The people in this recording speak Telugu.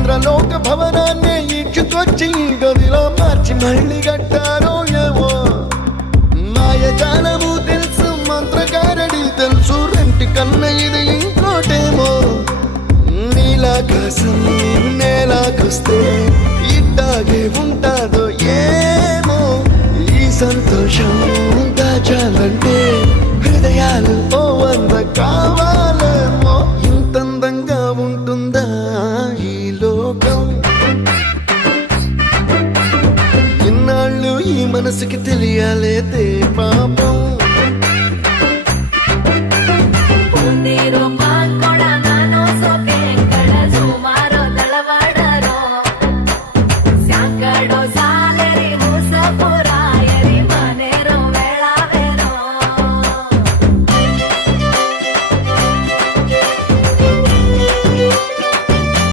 ఇంద్రలోక భవనాన్ని ఈడ్చుకొచ్చి గదిలో మార్చి మళ్ళీ కట్టారో ఏమో మాయజాలము తెలుసు మంత్రగారడి తెలుసు రెంటి కన్న ఇది ఇంకోటేమో నీలాకాశం నేలాకొస్తే ఇట్టాగే ఉంటాదో ఏమో ఈ సంతోషం దాచాలంటే హృదయాలు ఓ వంద కావాలేమో ఇంతందంగా ఉంటుందా ఈ లోకం ఇన్నాళ్ళు ఈ మనసుకి తెలియాలేదే పాపం